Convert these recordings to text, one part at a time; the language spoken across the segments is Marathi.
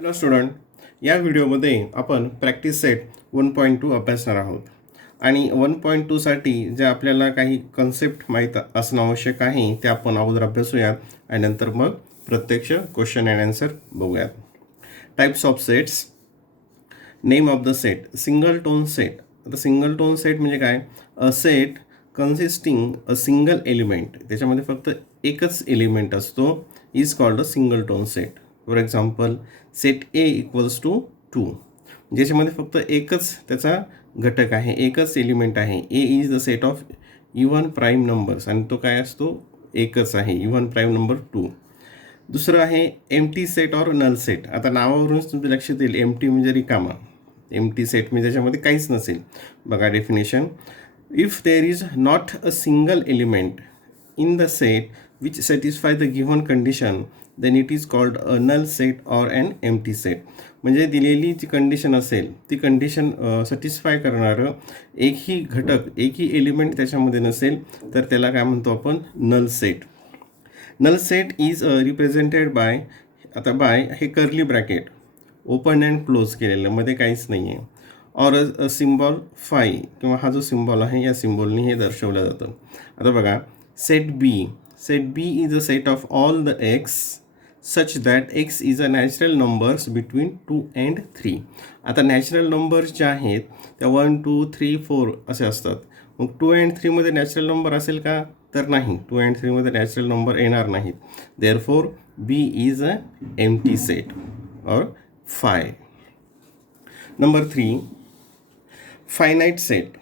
हॅलो स्टुडंट, या व्हिडिओमध्ये आपण प्रॅक्टिस सेट 1.2 अभ्यासणार आहोत. आणि 1.2साठी ज्या आपल्याला काही कन्सेप्ट माहीत असणं आवश्यक आहे ते आपण अगोदर अभ्यासूयात आणि नंतर मग प्रत्यक्ष क्वेश्चन अँड आन्सर बघूयात. Types of sets. Name of the set singleton set. आता सिंगल टोन सेट म्हणजे काय? A set consisting a single element, त्याच्यामध्ये फक्त एकच एलिमेंट असतो, is called a singleton set. For example set A equals to 2, ज्याच्यामध्ये फक्त एकच त्याचा घटक आहे, एकच एलिमेंट आहे. A is the set of even prime numbers, आणि तो काय असतो? एकच आहे, इव्हन प्राईम नंबर 2. दुसरं आहे empty set or null set. आता नावावरूनच तुमच्या लक्षात येईल एम्प्टी म्हणजे रिकामा, एम्प्टी सेट म्हणजे त्याच्यामध्ये काहीच नसेल. बघा definition: if there is not a single element in the set which satisfy the given condition, then it is called a null set or an empty set. म्हणजे दिलेली जी कंडिशन असेल ती कंडिशन सॅटिस्फाय करणारं एकही घटक, एकही एलिमेंट त्याच्यामध्ये नसेल तर त्याला काय म्हणतो आपण? Null set. Null set is represented by, आता बाय हे curly bracket open and close केलेलं, मध्ये काहीच नाही आहे, ऑर अ सिम्बॉल फाय, किंवा हा जो सिम्बॉल आहे या सिम्बॉलनी हे दर्शवलं जातं. आता बघा set B is a set of all the x such that x is a natural numbers between 2 and 3. आता नॅचरल नंबर्स ज्या आहेत त्या 1 2 3 4 असे असतात. मग 2 and 3 मध्ये नॅचरल नंबर असेल का? तर नाही, 2 and 3 मध्ये नॅचरल नंबर येणार नाहीत. Therefore B is a empty set or phi. Number 3, finite set.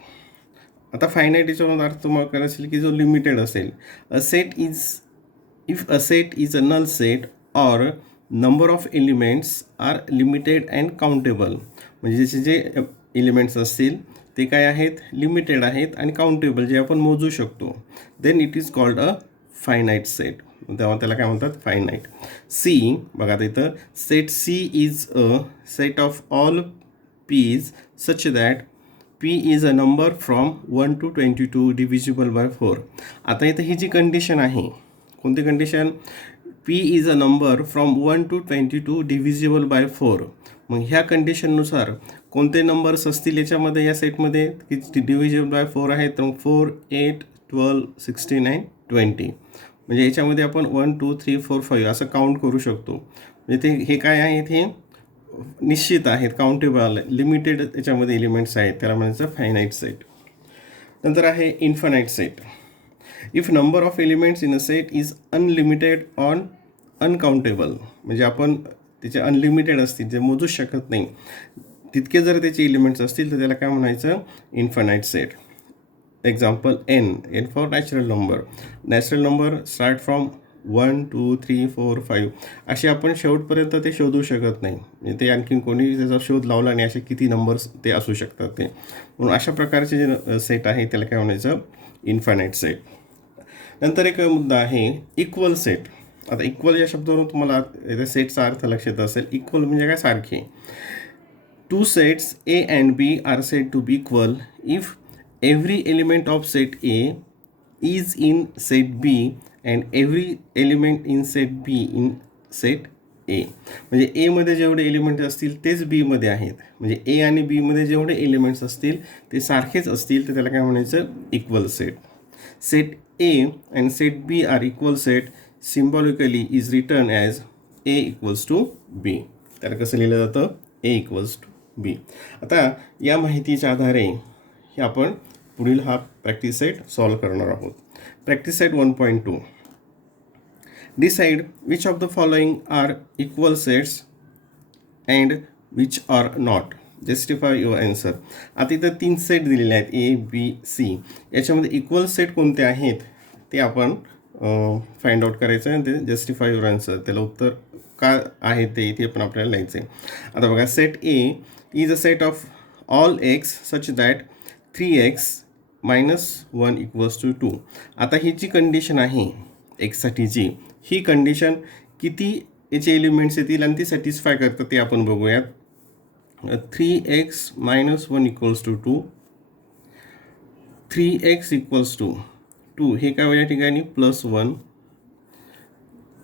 आता फायनाईट याच्यावरून अर्थ तुम्हाला काय असेल की जो लिमिटेड असेल. A set is, if a set is a null set or number of elements are limited and countable, म्हणजे त्याचे जे एलिमेंट्स असतील ते काय आहेत? लिमिटेड आहेत आणि काउंटेबल, जे आपण मोजू शकतो. Then it is called a finite set. तेव्हा त्याला काय म्हणतात? फायनाईट. सी, बघा तिथं set C is a set of all Ps such that P is a number from 1 to 22 divisible by 4. आता इथं ही जी कंडिशन आहे, कोणती condition? P is a number from 1 to 22 divisible by 4. मग ह्या कंडिशननुसार कोणते नंबर्स असतील याच्यामध्ये, या सेटमध्ये की डिव्हिजिबल बाय 4 आहेत? तर 4 8 12 16 and 20. म्हणजे याच्यामध्ये आपण 1 2 3 4 5 असं काउंट करू शकतो. म्हणजे ते हे काय आहेत? हे निश्चित आहेत, काउंटेबल, लिमिटेड त्याच्यामध्ये एलिमेंट्स आहेत, त्याला म्हणायचं फायनाईट सेट. नंतर आहे infinite set. If number of elements in a set is unlimited on uncountable, म्हणजे आपण त्याचे अनलिमिटेड असतील, जे मोजूच शकत नाही, तितके जर त्याचे एलिमेंट्स असतील तर त्याला काय म्हणायचं? Infinite set. Example N for natural number. Natural number start from 1 2 3 4 5 असे आपण शेवटपर्यंत ते शोधू शकत नाही, म्हणजे ते आणखीन कोणी त्याचा शोध लावला नाही, असे किती नंबर्स ते असू शकतात ते. म्हणून अशा प्रकारचे जे सेट आहे त्याला काय म्हणायचं? Infinite set. नंतर एक मुद्दा आहे इक्वल सेट. आता इक्वल या शब्दावरून तुम्हाला सेटचा अर्थ लक्षात असेल. इक्वल म्हणजे काय? सारखे. Two sets A and B are said to be equal if every element of set A is in set B and every element in set B in set A. म्हणजे A मध्ये जेवढे एलिमेंट असतील तेच B मध्ये आहेत, म्हणजे A आणि B मध्ये जेवढे एलिमेंट्स असतील ते सारखेच असतील, तर त्याला काय म्हणायचं? Equal set. Set A and set B are equal set symbolically is written as A equals to B. त्याला कसं लिहिलं जातं? A equals to B. आता या माहितीच्या आधारे हे आपण पुढील हा प्रॅक्टिस सेट सॉल्व करणार आहोत. Practice set 1.2. Decide which of the following are equal sets and which are not. Justify your answer. आता इथं 3 सेट दिलेले आहेत, ए बी सी. याच्यामध्ये इक्वल सेट कोणते आहेत ते आपण फाइंड आउट करायचं आहे, आणि ते जस्टिफाय युअर आन्सर, त्याला उत्तर का आहे ते इथे पण आपल्याला लिहायचं आहे. आता बघा, set A is a set of all X such that 3x - 1 equals to 2. आता ही जी कंडिशन आहे एक्ससाठीची, ही कंडिशन किती याचे एलिमेंट्स येतील आणि ती सॅटिस्फाय करतात ते आपण बघूयात. 3x - 1 equals to 2, 3x equals to 2, हे काय या ठिकाणी +1,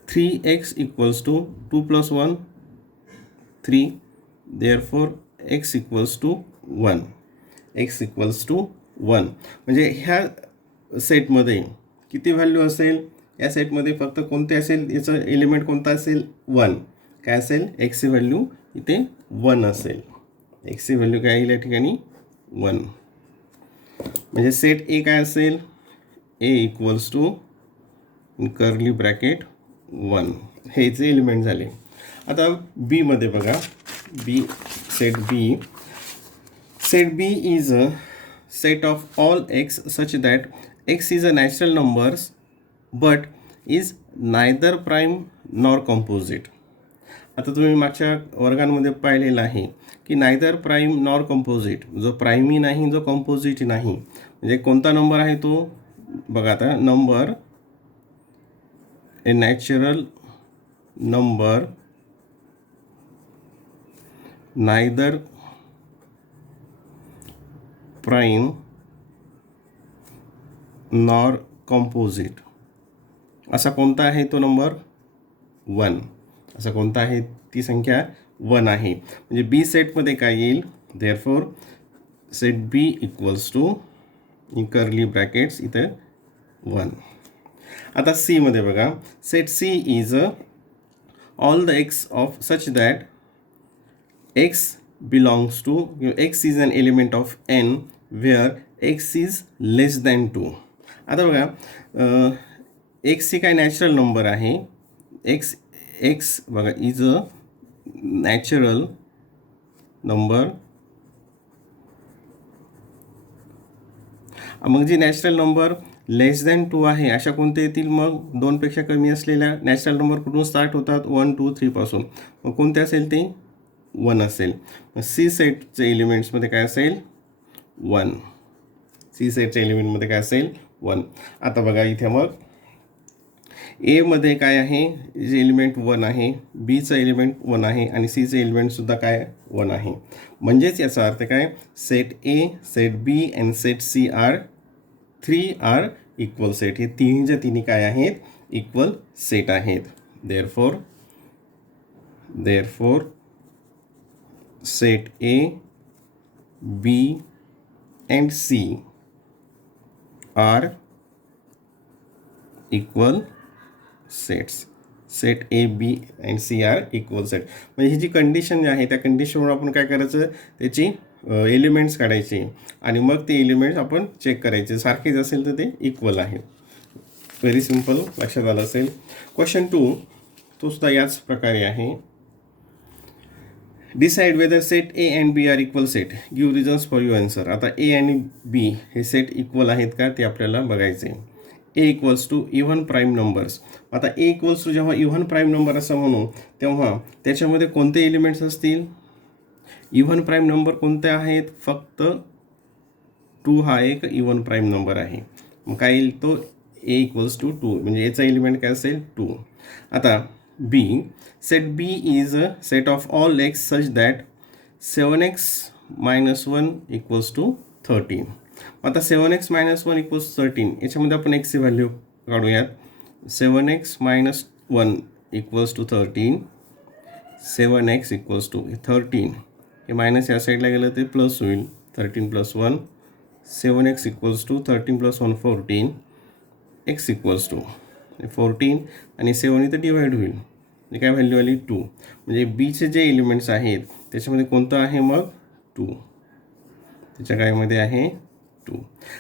3x equals to 2 + 1 3. Therefore x equals to 1. x equals to 1. म्हणजे ह्या सेटमध्ये किती व्हॅल्यू असेल? या सेटमध्ये फक्त कोणते असेल? याचं एलिमेंट कोणता असेल? 1. काय असेल? एक्सची व्हॅल्यू इथे 1 असेल. एक्सची व्हॅल्यू काय येईल या ठिकाणी? 1. म्हणजे सेट ए काय असेल? A equals to curly bracket 1. हे जे एलिमेंट झाले. आता बीमध्ये बघा, B set B. Set B is a set of all x such that x is a natural numbers but is neither prime nor composite. आता तुम्ही मागच्या वर्गांमध्ये पाहिलेलं आहे की नायदर प्राईम नॉर कंपोजिट, जो प्राइमही नाही जो कंपोजिट नाही. म्हणजे कोणता नंबर आहे तो? बघा आता, number A natural number neither prime nor composite. असा कोणता आहे तो नंबर? 1. असा कोणता आहे? ती संख्या 1 आहे. म्हणजे बी सेटमध्ये काय येईल? Therefore set B equals to in curly brackets इथे 1. आता सीमध्ये बघा, set C is all the X of such that X belongs to, x is an element of n where x is less than 2. आता बघा, x ही काय नॅचरल नंबर आहे. x बघा इज अ नॅचरल नंबर. मग जी नॅचरल नंबर लेस दॅन 2 आहे अशा कोणते येतील? मग 2 पेक्षा कमी असलेल्या नॅचरल नंबर कुठून स्टार्ट होतात? 1 2 3 पासून. मग कोणते असेल ते? 1 असेल. मग सी सेटचे एलिमेंट्समध्ये काय असेल? 1. सी सेटच्या एलिमेंटमध्ये काय असेल? 1. आता बघा इथे मग एमध्ये काय आहे? जे एलिमेंट 1 आहे, बीचं एलिमेंट 1 आहे आणि सीचं एलिमेंटसुद्धा काय? 1 आहे. म्हणजेच याचा अर्थ काय? Set A, set B and set C are 3 are equal set. हे तिन्हीच्या तिन्ही काय आहेत? इक्वल सेट आहेत. Therefore set A, B and C are equal sets. Set A, B and C are equal set. म्हणजे ही जी कंडिशन आहे त्या कंडिशनवर आपण काय करायचं? त्याची एलिमेंट्स काढायचे आणि मग ते एलिमेंट्स आपण चेक करायचे. सारखेच असेल तर ते इक्वल आहे. व्हेरी सिम्पल, लक्षात आलं असेल. क्वेश्चन 2 तो सुद्धा याच प्रकारे आहे. Decide whether set A and B are equal set. Give reasons for your answer. आता ए आणि बी हे सेट इक्वल आहेत का ते आपल्याला बघायचे. A equals to even prime numbers. आता ए इक्वल्स टू जेव्हा इव्हन प्राईम नंबर असं म्हणू तेव्हा त्याच्यामध्ये कोणते एलिमेंट्स असतील? इव्हन प्राईम नंबर कोणते आहेत? फक्त 2 हा एक इव्हन प्राईम नंबर आहे. मग काय येईल तो? ए इक्वल्स टू 2. म्हणजे याचा एलिमेंट काय असेल? 2. आता बी, set B is a set of all x such that 7x minus 1 equals to 13. आता 7x minus 1 equals 13 याच्यामध्ये आपण x ची व्हॅल्यू काढूयात. 7x minus 1 equals to 13. 7x equals to 13. हे मायनस या साईडला गेलं ते प्लस होईल. 13 plus 1. 7x equals to 13 plus 1 14. x equals to 14 आणि 7 इथं डिवाइड होईल. काय व्हॅल्यू आली? 2. म्हणजे बीचे जे एलिमेंट्स आहेत त्याच्यामध्ये कोणतं आहे मग? 2. त्याच्या कायमध्ये आहे? 2.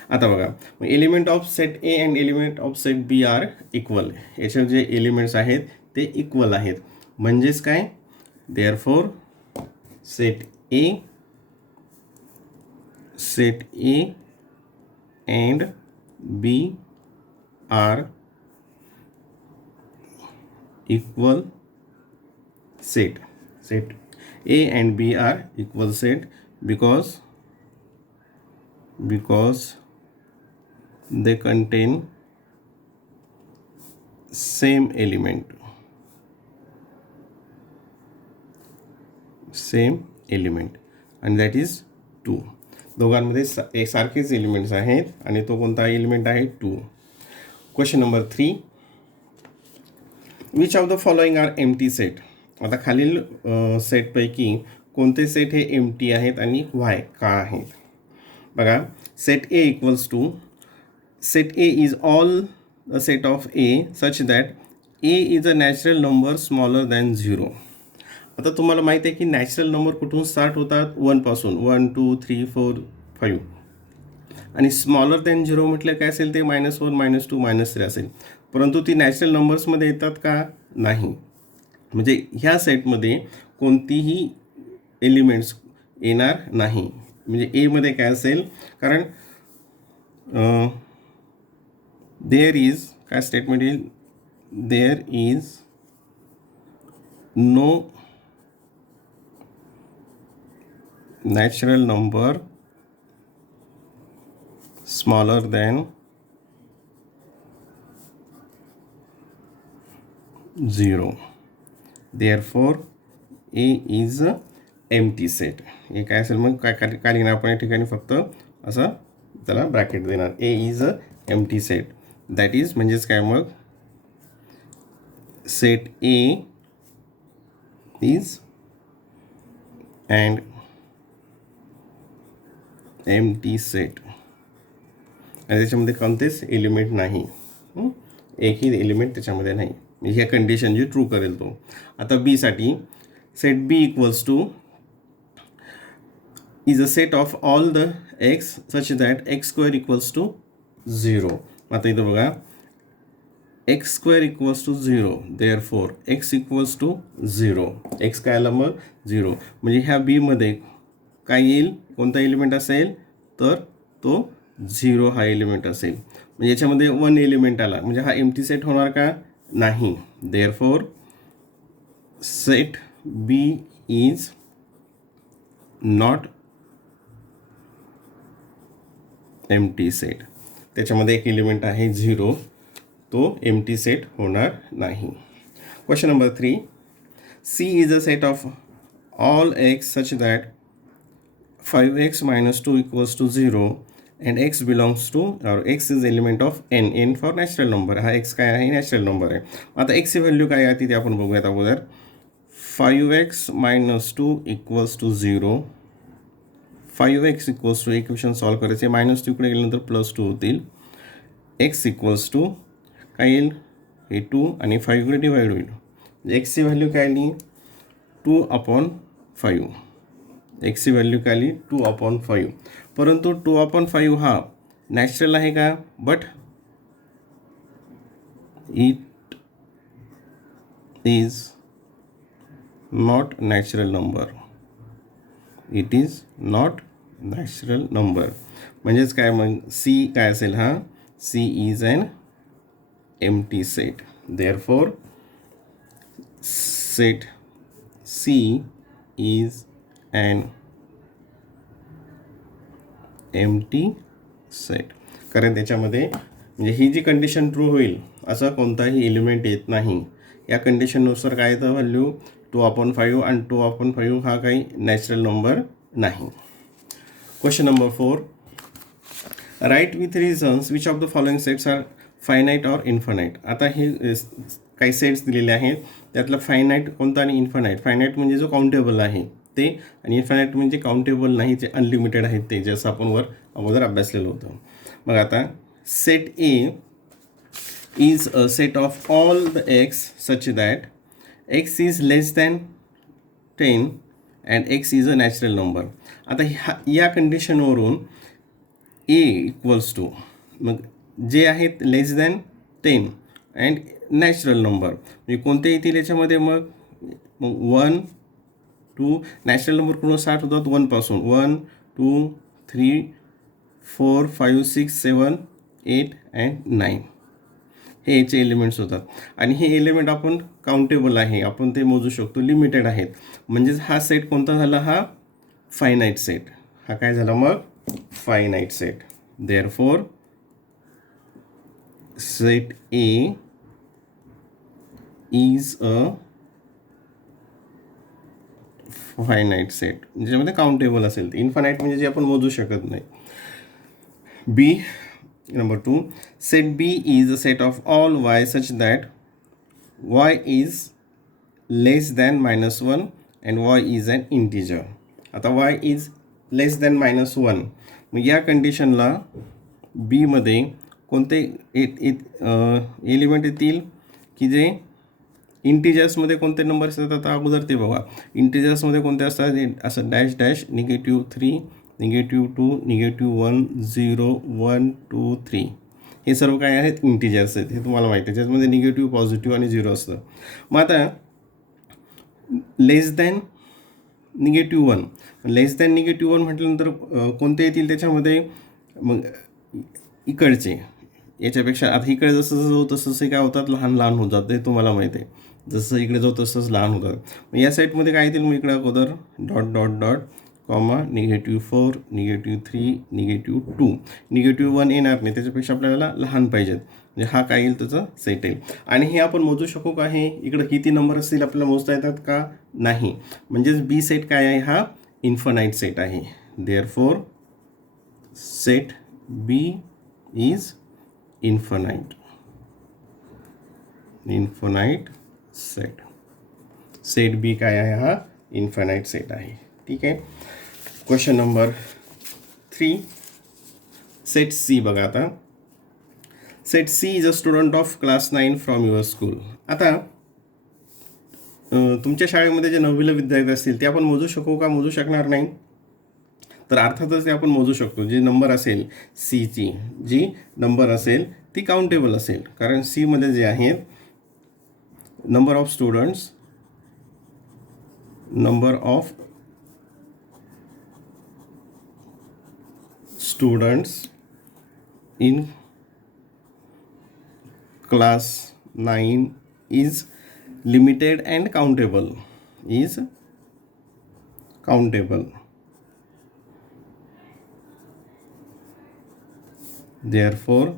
आता बघा, मग element of set A and element of set B are equal. याचे जे एलिमेंट्स आहेत ते इक्वल आहेत. म्हणजेच काय? Therefore set A and B are equal set. Set A and B are equal set because they contain same element. And that is 2. दोघांमध्ये एक सारखेच एलिमेंट्स आहेत आणि तो कोणता एलिमेंट आहे? 2. Question number 3. Which of the following are empty set? आता खालील सेटपैकी कोणते सेट हे एम्प्टी आहेत आणि वाय का आहेत? बघा, set A equals to set A is all a set of A such that A is a natural number smaller than 0. आता तुम्हाला माहिती आहे की नॅचरल नंबर कुठून स्टार्ट होतात? 1पासून. 1 2 3 4 5 आणि स्मॉलर दॅन 0 म्हटलं काय असेल ते -1 -2 -3 असेल. परंतु ती नॅचरल नंबर्समध्ये येतात का? नाही. म्हणजे ह्या सेटमध्ये कोणतीही एलिमेंट्स येणार नाही. म्हणजे एमध्ये काय असेल? कारण देअर इज काय स्टेटमेंट येईल? There is no natural number smaller than 0. Therefore, A is a empty set. हे काय असेल मग? काय काय लिहिणार आपण या ठिकाणी? फक्त असं त्याला ब्रॅकेट देणार. A is a empty set. That is म्हणजेच काय मग? Set A is an empty set. आणि त्याच्यामध्ये कोणतेच एलिमेंट नाही. एकही एलिमेंट त्याच्यामध्ये नाही. ह्या कंडिशन जी ट्रू करेल तो. आता बीसाठी set B equals to is a set of all the x such that x square equals to 0. आता इथं बघा, x square equals to 0. Therefore x equals to 0. X काय आला मग? 0. म्हणजे ह्या बीमध्ये काय येईल? कोणता एलिमेंट असेल? तर तो 0 हा एलिमेंट असेल. म्हणजे याच्यामध्ये 1 एलिमेंट आला म्हणजे हा एम्प्टी सेट होणार का? नाही. Therefore set B is not empty set. त्याच्यामध्ये एक एलिमेंट आहे 0, तो एम्प्टी सेट होणार नाही. Question number 3. C is a set of all X such that 5x - 2 equals to 0 and x belongs to or x is element of n for natural number. हा x काय आहे? नॅचरल नंबर आहे. आता x ची व्हॅल्यू काय आहे ती आपण बघूयात अगोदर. 5x - 2 equals to 0. 5x equals to equation solve करायचे. -2 इकडे गेल्यानंतर +2 होतील. x इक्वल्स टू काय येईल? हे 2 आणि 5 इकडे डिवाइड होईल. x ची व्हॅल्यू काय आली? 2/5. एक्सची व्हॅल्यू काय आली? 2/5. परंतु 2/5 हा नॅचरल आहे का? But it is not natural number. It is not natural number. म्हणजेच काय मग? सी काय असेल? हा C is an empty set. Therefore set C is an empty set. कारण त्याच्यामध्ये म्हणजे ही जी कंडिशन ट्रू होईल असा कोणताही एलिमेंट येत नाही. या कंडिशननुसार काय येतं व्हॅल्यू? 2/5 आणि 2/5 हा काही नॅचरल नंबर नाही. Question number 4. Write with reasons which of the following sets are finite or infinite. आता हे काही सेट्स दिलेले आहेत, त्यातलं फायनाईट कोणता आणि इन्फानाईट. फायनाईट म्हणजे जो काउंटेबल आहे ते, आणि इन्फानाईट म्हणजे काउंटेबल नाही, जे अनलिमिटेड आहेत ते, जसं आपण वर अगोदर अभ्यासलेलं होतं. मग आता set A is a set of all the x such that x is less than 10 and x is a natural number. आता या कंडिशनवरून ए इक्वल्स टू मग जे आहेत लेस दॅन 10 अँड नॅचरल नंबर म्हणजे कोणते येतील याच्यामध्ये? मग 1 2 नॅचरल नंबर कुठून स्टार्ट होतात? 1पासून. 1 2 3 4 5 6 7 8 अँड 9 हे याचे एलिमेंट्स होतात. आणि हे एलिमेंट आपण काउंटेबल आहे, आपण ते मोजू शकतो, लिमिटेड आहेत. म्हणजेच हा सेट कोणता झाला? हा फायनाईट सेट. हा काय झाला मग? Finite set. Therefore set A is a finite set. ज्याच्यामध्ये काउंटेबल असेल. इन्फानाईट म्हणजे जे आपण मोजू शकत नाही. B number 2. Set B is a set of all y such that y is less than -1 and y is an integer. आता वाय इज लेस दॅन -1, मग या कंडिशनला बीमध्ये कोणते एलिमेंट येतील की जे इंटिजर्समध्ये कोणते नंबर्स येतात आता अगोदर ते बघा. इंटिजर्समध्ये कोणते असतात असं -, -3, -2, -1, 0, 1, 2, 3 हे सर्व काय आहेत इंटिजर्स आहेत, हे तुम्हाला माहिती आहे. त्याच्यामध्ये निगेटिव्ह, पॉझिटिव्ह आणि 0 असतं. मग आता लेस दॅन -1, लेस दॅन -1 म्हटल्यानंतर कोणते येतील त्याच्यामध्ये, मग इकडचे याच्यापेक्षा आता इकडे जसं जसं जाऊ तसं काय होतात, लहान लहान होत जातं, ते तुम्हाला माहिती आहे. जसं इकडे जाऊ तसंच लहान होतात. मग या साईडमध्ये काय येतील, मग इकडे अगोदर डॉट कॉमा -4, -3, -2, -1 येणार नाही, त्याच्यापेक्षा आपल्याला लहान पाहिजेत. म्हणजे हा काय येईल त्याचा सेट येईल. आणि हे आपण मोजू शकू का, हे इकडं किती नंबर असतील आपल्याला मोजता येतात का, नाही. म्हणजेच बी सेट काय आहे, हा इन्फानाईट सेट आहे. Therefore set B is infinite set. Set B काय आहे, हा इन्फानाईट सेट आहे. ठीक आहे. क्वेश्चन नंबर 3, सेट सी बघा. आता set C is a student of class 9 from your school. आता तुमच्या शाळेमध्ये जे 9वीला विद्यार्थी असतील ते आपण मोजू शकू का, मोजू शकणार नाही. तर अर्थातच ते आपण मोजू शकतो. जे नंबर असेल सीची, जी नंबर असेल ती काउंटेबल असेल, कारण सीमध्ये जे आहेत number of students, number of students in class 9 is limited and countable, is countable. Therefore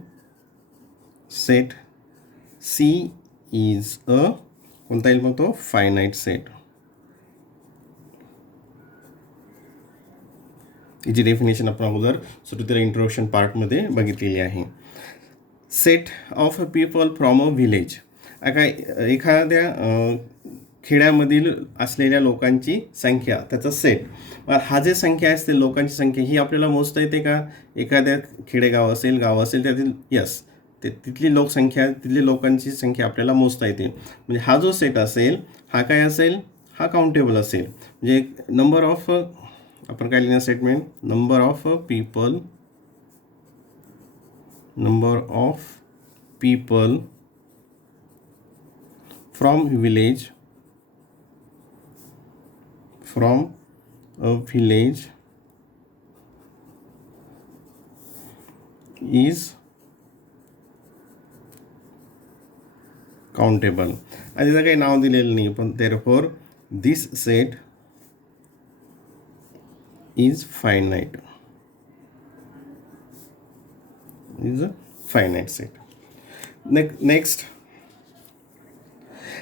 set C is a कोणता येईल मग तो फायनाईट सेट. याची डेफिनेशन आपण अगोदर सुरुवातीला इंट्रोडक्शन पार्टमध्ये बघितलेली आहे. Set of people from a village. काय एखाद्या खेड्यामधील असलेल्या लोकांची संख्या, त्याचा सेट. हा जे संख्या असते लोकांची संख्या, ही आपल्याला मोजता येते का. एखाद्या खेडेगाव असेल, गाव असेल, त्यातील यस ते तिथली लोकसंख्या, तिथली लोकांची संख्या आपल्याला मोजता येते. म्हणजे हा जो सेट असेल हा काय असेल, हा काउंटेबल असेल. म्हणजे नंबर ऑफ, आपण काय लिहिणार statement, number of people, number of people from village, from a village is countable. आणि त्याचं काही नाव दिलेलं नाही, पण therefore this set is finite, is a finite set. Next,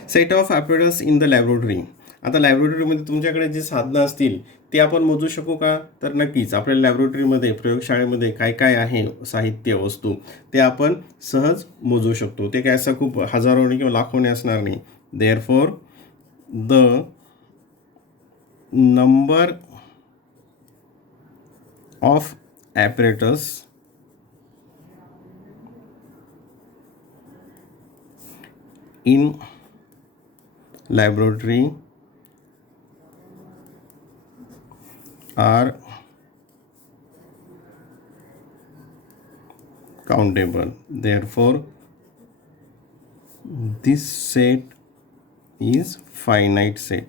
set of apparatus in the laboratory. आता लॅबोरेटरीमध्ये तुमच्याकडे जे साधनं असतील ते आपण मोजू शकू का, तर नक्कीच. आपल्या लॅबोरेटरीमध्ये, प्रयोगशाळेमध्ये काय काय आहे साहित्य, वस्तू, ते आपण सहज मोजू शकतो. ते काय असं खूप हजारोने किंवा लाखोने असणार नाही. Therefore the number of apparatus in laboratory are countable. Therefore this set is finite set.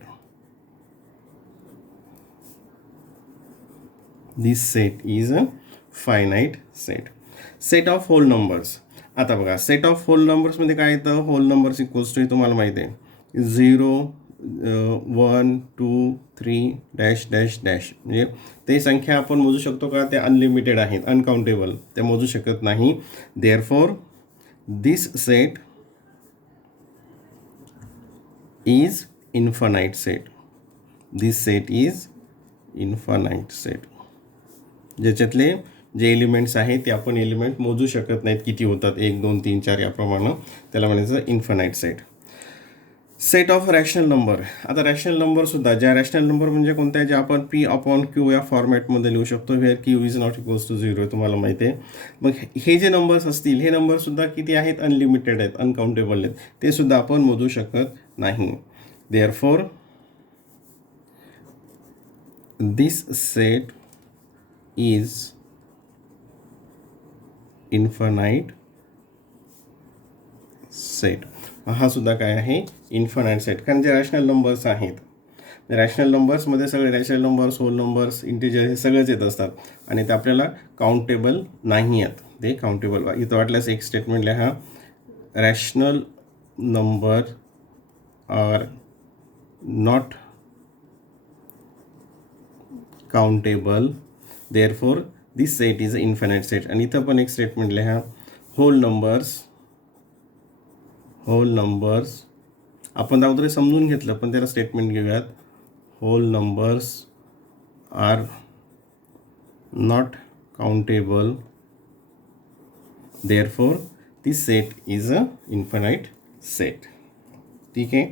This set is a finite set. Set of whole numbers. आता बघा, सेट ऑफ होल नंबर्समध्ये काय येतं, होल नंबर्स इक्वल्स टू, तुम्हाला माहिती आहे, 0, 1, 2, 3 डॅश डॅश डॅश. म्हणजे ते संख्या आपण मोजू शकतो का, ते अनलिमिटेड आहेत, अनकाउंटेबल, ते मोजू शकत नाही. Therefore this set is infinite set. This set is infinite set. ज्याच्यातले जे एलिमेंट्स आहेत ते आपण एलिमेंट मोजू शकत नाहीत, किती होतात, 1, 2, 3, 4 याप्रमाणे, त्याला म्हणायचं infinite set. Set of rational number. आता रॅशनल नंबरसुद्धा ज्या रॅशनल नंबर म्हणजे कोणत्या, ज्या आपण पी अपॉन क्यू या फॉर्मॅटमध्ये लिहू शकतो, where Q is not equals to 0 तुम्हाला माहिती आहे. मग हे जे नंबर्स असतील हे नंबरसुद्धा किती आहेत, अनलिमिटेड आहेत, अनकाउंटेबल आहेत, ते सुद्धा आपण मोजू शकत नाही. Therefore this set is infinite set. हा सुद्धा काय आहे, इन्फानाइट सेट. कारण जे रॅशनल नंबर्स आहेत, रॅशनल नंबर्समध्ये सगळे rational numbers, whole numbers, integer हे सगळेच येत असतात आणि ते आपल्याला काउंटेबल नाही आहेत, ते काउंटेबल. इथं वाटल्यास एक स्टेटमेंट लिहा, rational number are not countable, therefore this set is a infinite set. आणि इथं पण एक स्टेटमेंट लिहा, होल नंबर्स आपण अगोदर समजून घेतलं पण त्याला स्टेटमेंट घेऊयात, whole numbers are not countable, therefore this set is a infinite set. ठीक आहे.